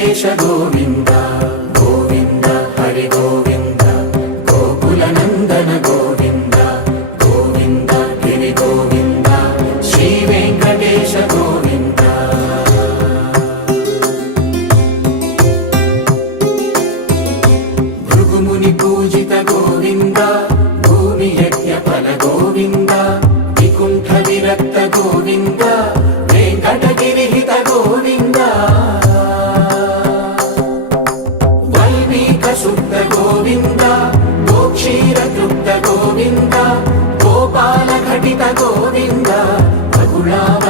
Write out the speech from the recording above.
వెంకటేశ గోవింద గోవింద హరి గోవింద గోకుల నందన గోవింద గోవింద గిరి గోవింద శ్రీ వెంకటేశ గోవింద భృగుముని పూజిత గోవింద భూమి యజ్ఞ ఫల గోవింద వికుంఠ విరక్త గోవింద వెంకటగిరిహిత గోవింద వల్మీక శుద్ధ గోవింద గోక్షీర తృప్త గోవింద గోపాల ఘటిత గోవింద బహుళావ